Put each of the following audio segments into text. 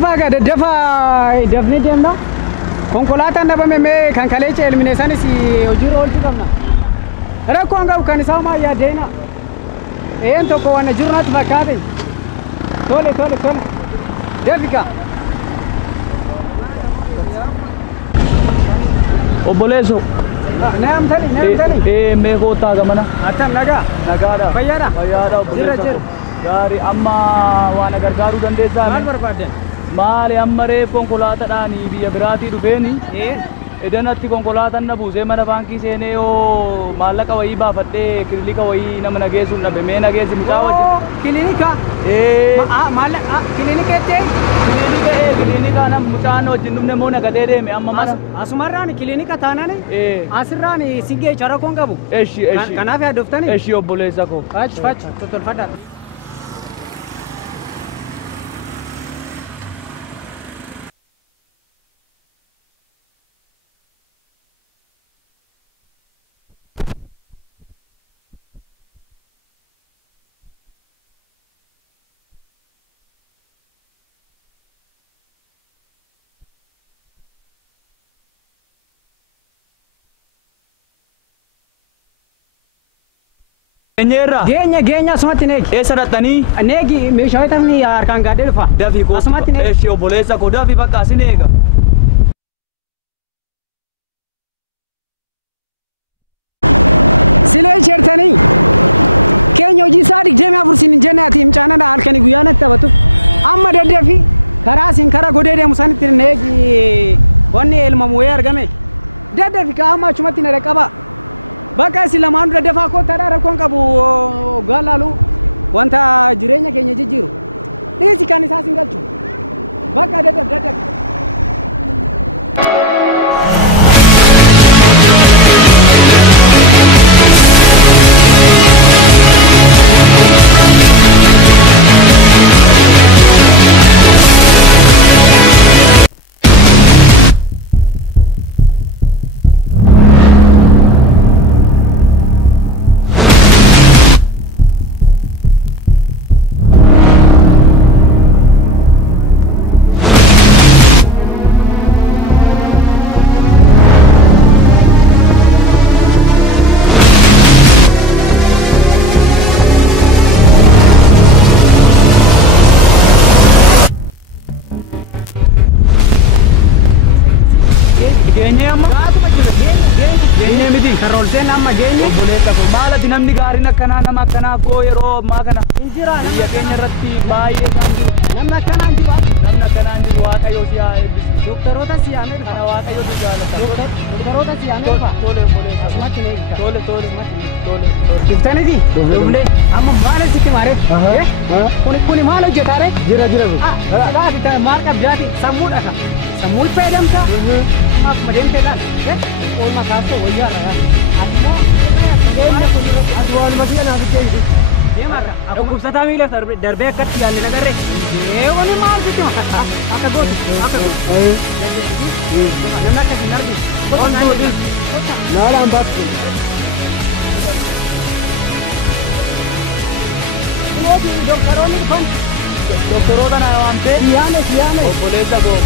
Daddafaa dafnee deemna. Konkolaataan dhabame mee kan kaleecha elmineessanis hojiirra oolchuu qabna. Rakkoon qabu kan isaa maa yaaddeena. Een tokko waan jiru natti fakkaate. Tole. Dafika. Obboleessu. Naam tali. Mee kootaa gamana. Attam nagaa. Nagaadha. Fayyaadha. Fayyaadha obboleessu. Jira. Gaarii amma waan gargaaruu dandeessaa? Maal barbaadden? Maali amma reef konkolaataadhaan biyya biraatii dhufeeni. Edanatti konkolaataan na buusee mana baankii seenee yoo maallaqa wayii baafadhee kilinika wayii nama nageessuun dhabe mee nageessi mucaa wajjin. Kilinika? Maallaqa kilinika jettee? Kilinika nama mucaan wajjin dhufne moo nagadee deeme amma mana. Asumarraan kilinika taanaan asirraan siggee charakoon qabu. Eshi. Kanaaf yaaddoftani? Eshi obboleessa koo. Fachi tottolfadhaa. Geenya asumatti neegi. Eessa dhattanii? Neegi meeshaalee tafni harkaan gaadhee dhufa. Dafii koo. Asumatti neegi. Eshi obboleessa koo dafii bakka asin eega. Maalati namni gaariin akkanaa nama akkanaa koo yeroo ammaa kana biyya keenya irratti baay'ee kan jiru. Namni akkanaa hin jiru. Namni akkanaa hin jiru Waaqayyo si haa eebbisu. Doktoroota si haa eebbisu. Kana Waaqayyo si jaalata. Doktoroota si haa eebbisu. Tole. Asumatti neegi. Tole. Duftaniti? Dufne. Amma maal sitti maare? Kuni maal hojjetaare? Jira. Laati maal qabdaati? Sammuudha ka. Sammuu fayyadamta. Akkuma deemtee laal. Oolmaa kaastee wayyaarra. Ammoo Aduwaan matii anaaf itti deemarra. Dhukkubsataa miila darbee akkatti yaalli nagarree. Wani maal sitti akka gootu. Namni akkasii hin arginu. Naalaan baatu. Doktoroonni dhufan. Doktoroota na waamtee. Siyaame. Obboleessa koo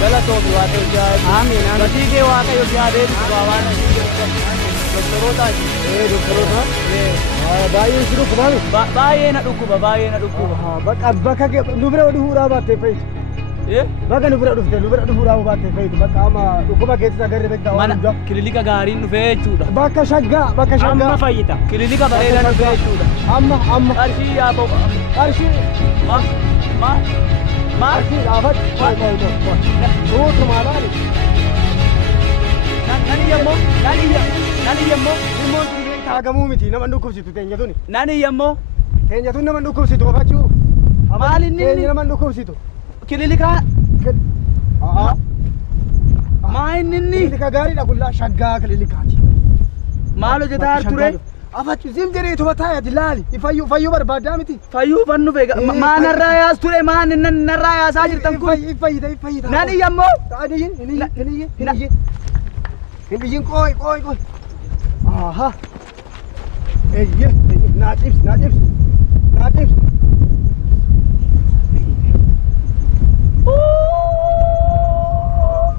galatoofi Waaqayyo si haa eebbisu. Amiin. Gatii kee Waaqayyo si haa deebisu waan doktoroota. Baay'ee si dhukkuba. Baay'ee na dhukkuba. Bakka nu bira dhufuudhaa baattee fayyadu. Bakka nu bira dhufuudhaa baattee fayyadu. Bakka amma dhukkuba keessatti agarree beektaa waan hundaa. Kilinika gaariin dhufee jechuudha. Bakka shaggaa. Amma fayyita. Kilinika bareedaa dhufee jechuudha. Amma. Qarshii yaa ta'u. Qarshii. Maal? Qarshii dhaabatu. Suutu maalaali. Nani yemmoo. Taagamuu miti nama dhukkubsitu teenyatuni. Nani yemmoo. Teenyatun nama dhukkubsitu ofachuu. Maal inni? Teenya nama dhukkubsitu. Kilinika. Maa inni? Kilinika gaariidha kullaa shaggaa kililikaati. Maal hojjetaa ture? Afachu zim jedhee tuba taa'ee dilaali. Fayyuu barbaadaa miti. Fayyuu fannu feega. Maa narraa yaas ture maa narraa yaasaa jirtan kun? Fayyida. Nani yemmoo. Hindiyyin qooy. Aha. Eyye. Naa cibsi.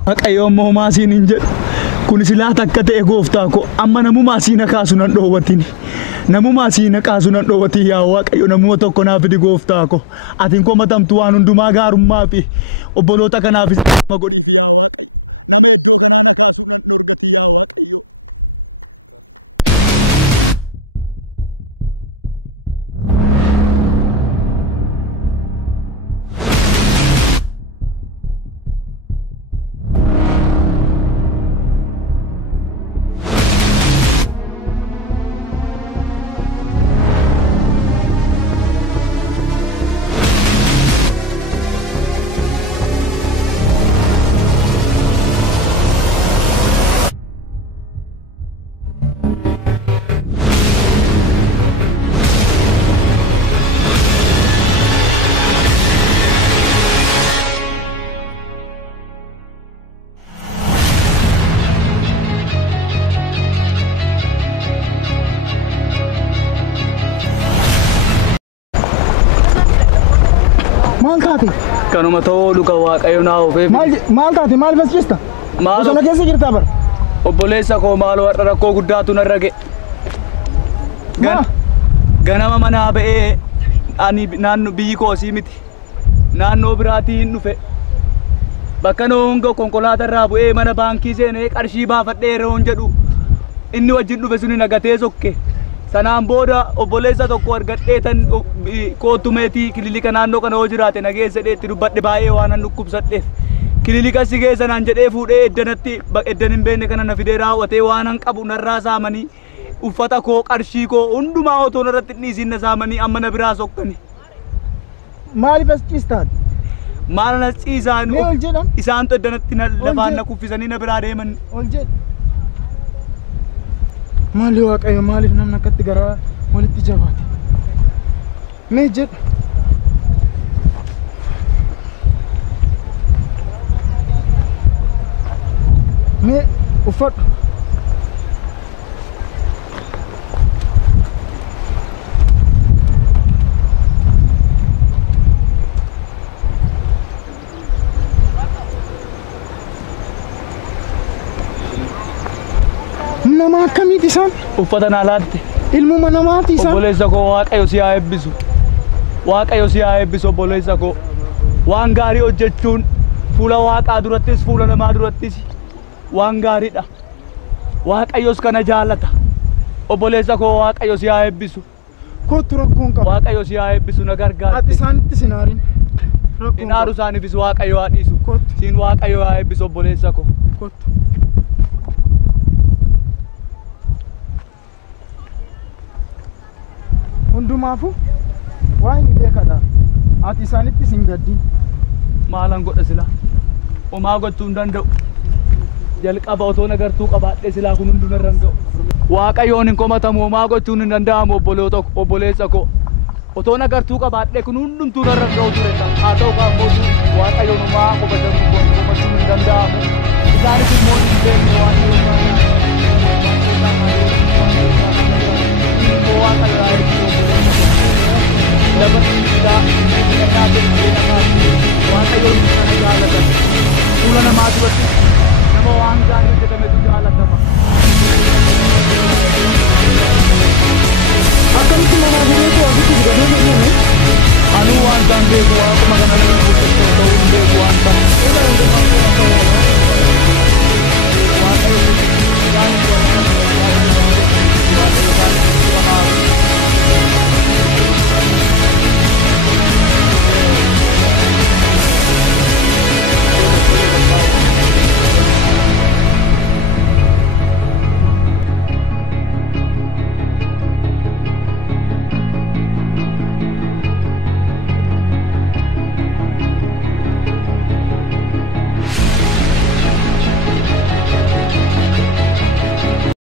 Waaqayyoon moo maasiin hin jedhu. Kun silaa takka ta'e gooftaa ko amma namumaa siina kaasu nan dhoowwatin. Namumaa siina kaasu nan dhoowwatin yaa Waaqayyo namuma tokko naaf fidi gooftaa ko. Atiin komatamtu waan hundumaa gaarummaa fi obboloota kanaafis godhi. Kanuma ta'uu dhuga Waaqayyo naa oofeef. Maal taate maal fascista? Bosona keessa jirtaa bara. Obboleessa koo maaloo har'a rakkoo guddaatu narra ga'e. Ganama manaa ba'ee ani naannoo biyyi koosii miti. Naannoo biraatiin dhufe. Bakka noonga konkolaataa irraa bu'ee mana baankii seenee qarshii baafadhee yeroon jedhu inni wajjin dhufe suni nagatee sokke. Sanaan booda obboleessa tokko argadhee tan kootumeetii kililika naannoo kana hoo jiraate nageessa dheetti dubbadhe baay'ee waan an dhukkubsadheef. Kililika si geessa naan jedhee fuudhee eddan hin beekne kana na fidee raawwatee waan an qabu narraa saamanii uffata koo qarshii koo hundumaa otoo narratti dhiisiin na saamanii amma na biraa sokkani. Maaliif as ciistaati? Maal na ciisaan isaantu eddanatti lafaan na kuffisanii na biraa deeman. Ol jedhu. Maali Waaqayyo maaliif namni akkatti garaa walitti jabaate? Mee jedhu. Mee uffadhu. Nama akkamiiti isaan? Uffata naa laatte. Ilmuma namaati isaan? Obboleessa koo Waaqayyo si haa eebbisu. Waaqayyo si haa eebbisu obboleessa koo. Waan gaarii hojjechuun fuula Waaqaa durattis fuula namaa durattis waan gaariidha. Waaqayyos kana jaallata. Obboleessa koo Waaqayyo si haa eebbisu. Kottu rakkoon qaba. Waaqayyo si haa eebbisu na gargaara. Ati isaanitti sinaarin. Hin aaru isaaniifis Waaqayyo haa dhiisu. Siin Waaqayyo haa eebbisu obboleessa koo. Kottu. Hundumaafu waan inni beekadha. Ati isaanitti sin gaddi. Maalan godha sila? Homaa gochuu hin danda'u. Jalqaba otoo nagartuu qabaadhee silaa kun hundumarra hin ga'u. Waaqayyoon hin komatamu homaa gochuun hin danda'amu obboleessa koo. Otoo nagartuu qabaadhee kun hundumtuu narra hin ga'u ture. Haa ta'u kaammoo Waaqayyoon homaa komachuun hin danda'amu. Isaanis immoo hin beekne waan fuula namaa duratti nama waan gaarii hojjetametu jaalatama. Akkamitti manaa jireetu asitti godhee jirame? Anuu waan isaan beeku waan